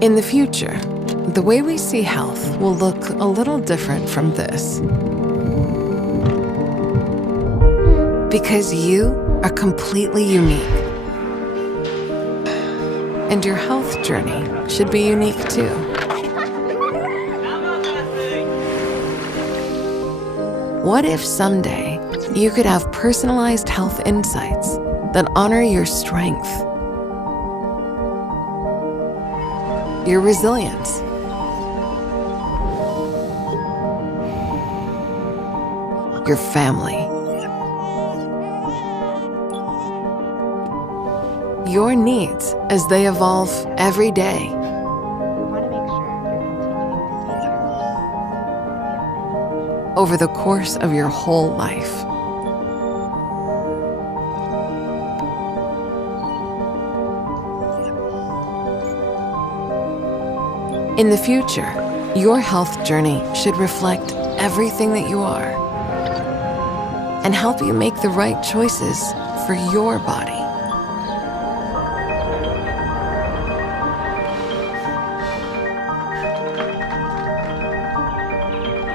In the future, the way we see health will look a little different from this. Because you are completely unique. And your health journey should be unique too. What if someday you could have personalized health insights that honor your strength, your resilience, your family, your needs as they evolve every day. We want to make sure you're continuing to take care of Over the course of your whole life. In the future, your health journey should reflect everything that you are and help you make the right choices for your body.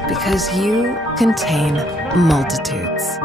Because you contain multitudes.